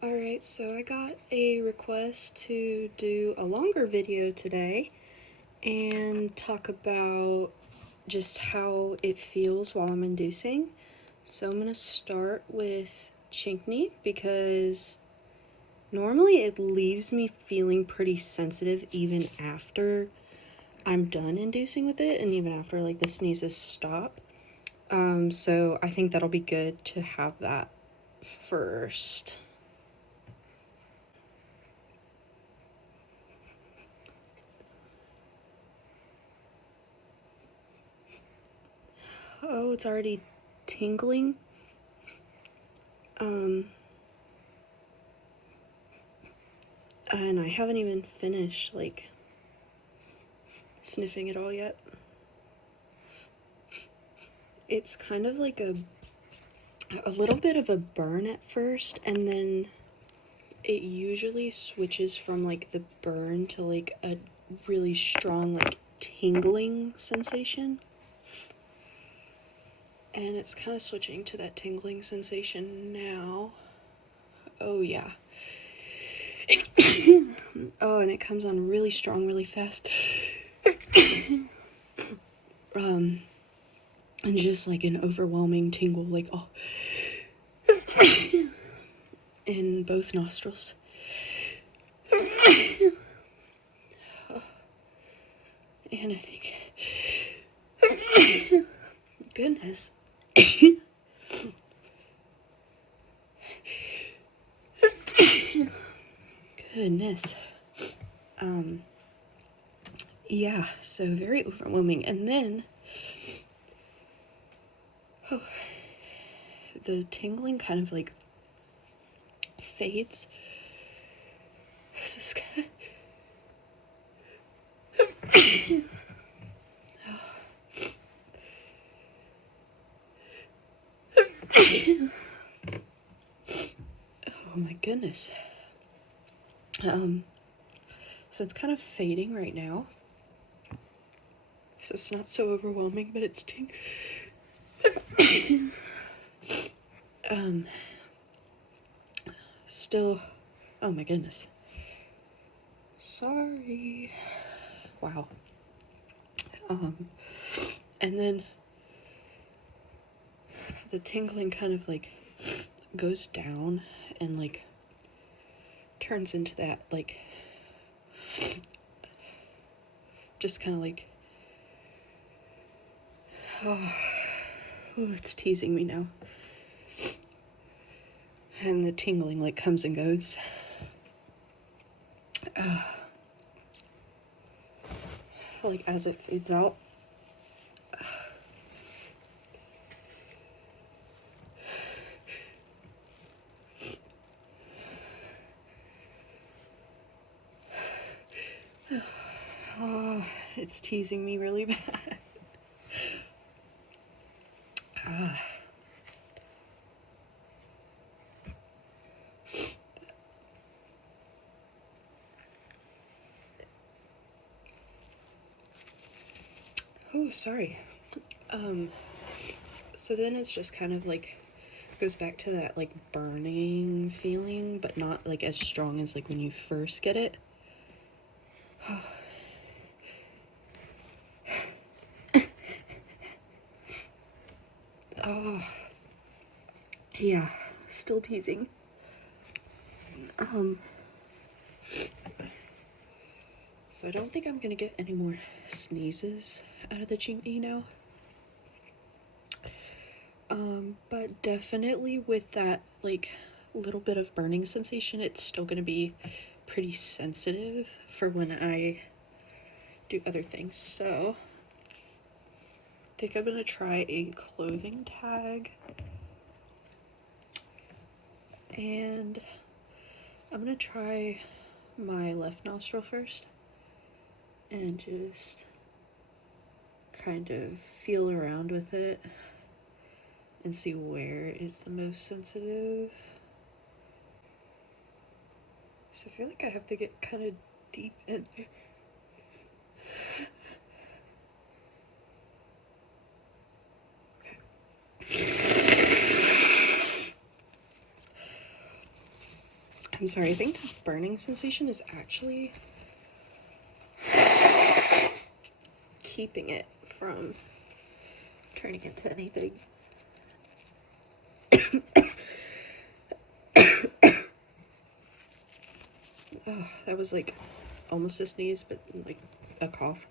Alright, so I got a request to do a longer video today and talk about just how it feels while I'm inducing. So I'm going to start with Chinkney because normally it leaves me feeling pretty sensitive even after I'm done inducing with it and even after like the sneezes stop. So I think that'll be good to have that first. Oh, it's already tingling. And I haven't even finished, like, sniffing it all yet. It's kind of like a little bit of a burn at first, and then it usually switches from, like, the burn to, like, a really strong, like, tingling sensation. And it's kind of switching to that tingling sensation now. Oh, yeah. Oh, and it comes on really strong, really fast. And just like an overwhelming tingle, like, oh, in both nostrils. And I think, goodness. Goodness. Yeah, so very overwhelming. And then, oh, the tingling kind of like fades. This is kind of... Oh my goodness. So it's kind of fading right now. So it's not so overwhelming, but it's still, oh my goodness. Sorry. Wow. And then the tingling kind of like goes down and like turns into that like just kind of like oh, it's teasing me now. And the tingling like comes and goes. Like as it fades out. Oh, it's teasing me really bad. Oh, sorry. So then it's just kind of like goes back to that like burning feeling, but not like as strong as like when you first get it. Oh, yeah, still teasing. So I don't think I'm gonna get any more sneezes out of the Chinky now. But definitely with that like little bit of burning sensation, it's still gonna be pretty sensitive for when I do other things. So I think I'm gonna try a clothing tag. And I'm gonna try my left nostril first and just kind of feel around with it and see where is the most sensitive. So I feel like I have to get kind of deep in there. Okay. I'm sorry, I think the burning sensation is actually keeping it from turning into anything. Oh, that was like almost a sneeze, but like a cough.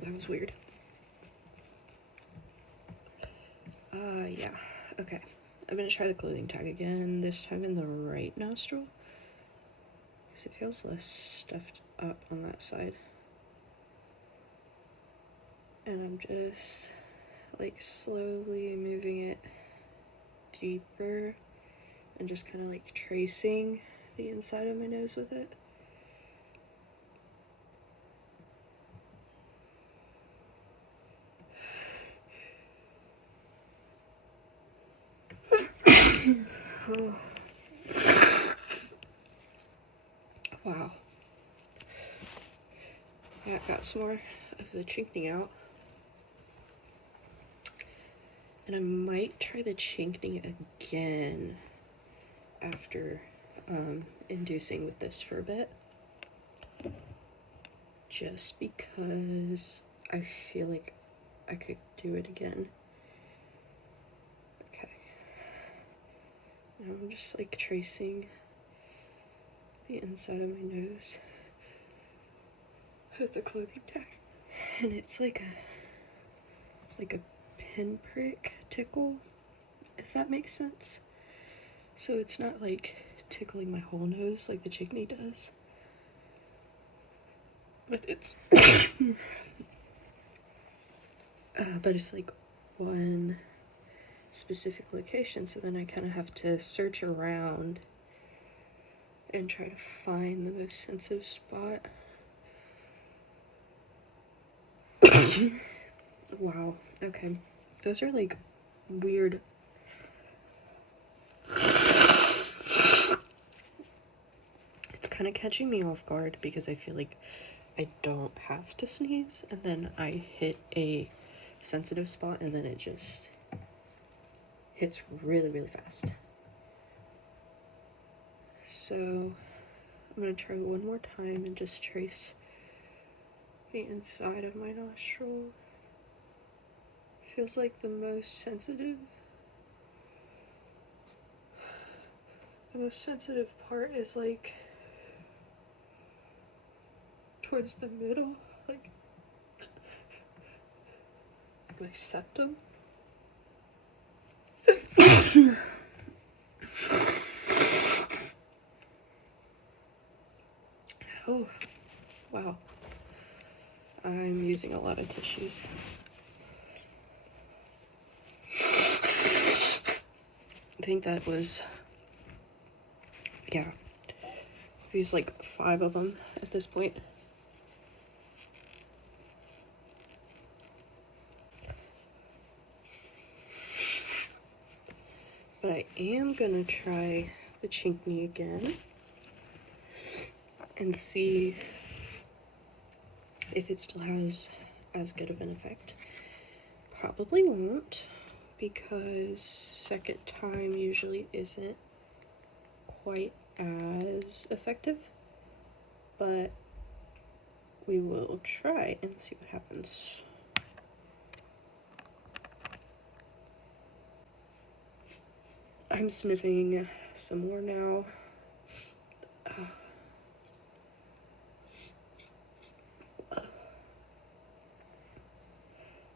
That was weird. Yeah, okay. I'm gonna try the clothing tag again, this time in the right nostril, because it feels less stuffed up on that side. And I'm just like slowly moving it deeper and just kind of like tracing the inside of my nose with it. Oh. Wow. Yeah, I got some more of the chinkning out. And I might try the chinkning again after inducing with this for a bit. Just because I feel like I could do it again. Okay. Now I'm just like tracing the inside of my nose with the clothing tag. And it's like a pinprick tickle, if that makes sense. So it's not like tickling my whole nose like the chickney does, but it's but it's like one specific location, so then I kind of have to search around and try to find the most sensitive spot. Wow, okay. Those are like weird. It's kind of catching me off guard because I feel like I don't have to sneeze, and then I hit a sensitive spot and then it just hits really, really fast. So I'm gonna try one more time and just trace the inside of my nostril. Feels like the most sensitive. The most sensitive part is like towards the middle, like my septum. Oh, wow. I'm using a lot of tissues. I think that was, yeah, I've used like 5 of them at this point. But I am gonna try the chinkney again and see if it still has as good of an effect. Probably won't, because second time usually isn't quite as effective, but we will try and see what happens. I'm sniffing some more now.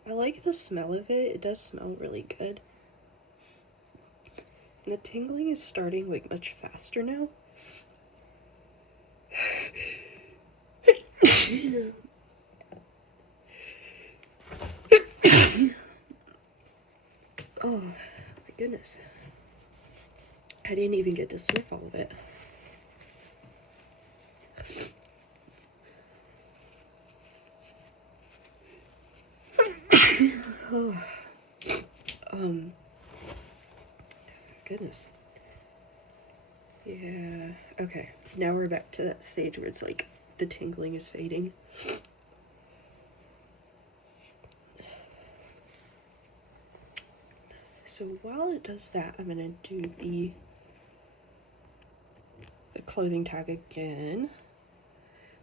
I like the smell of it. It does smell really good. And the tingling is starting like much faster now. Oh my goodness. I didn't even get to sniff all of it. Oh. Goodness. Yeah, okay. Now we're back to that stage where it's like the tingling is fading. So while it does that, I'm gonna do the clothing tag again,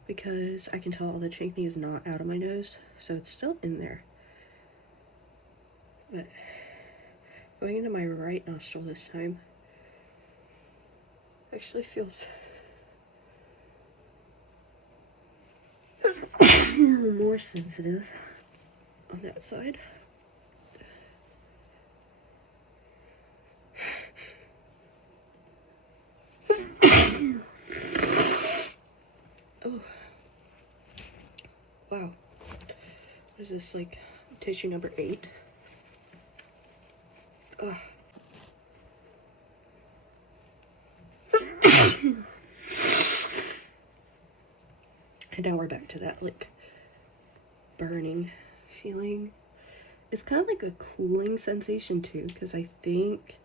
because I can tell all the chafing is not out of my nose, so it's still in there. But going into my right nostril this time actually feels more sensitive on that side. Oh, wow. What is this, like tissue number 8? Ugh. And now we're back to that like burning feeling. It's kind of like a cooling sensation too, because I think,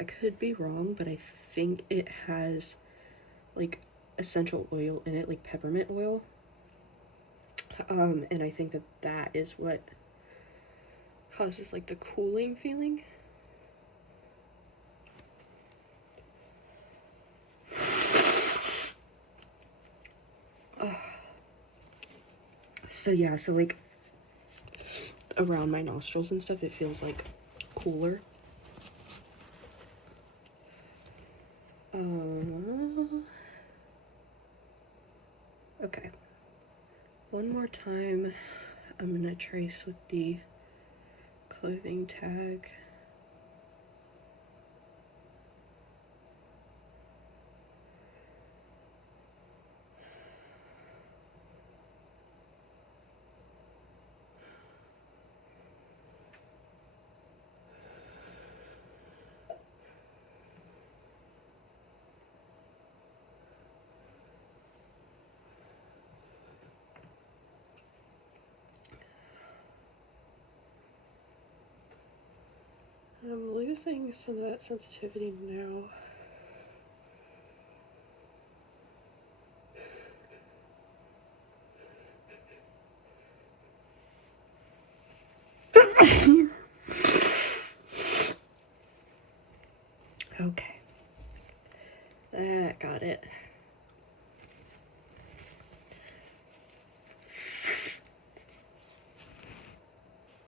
I could be wrong, but I think it has like essential oil in it, like peppermint oil. And I think that that is what causes like the cooling feeling. So yeah, so like around my nostrils and stuff, it feels like cooler. Okay. One more time, I'm gonna trace with the clothing tag. And I'm losing some of that sensitivity now. Okay. That got it.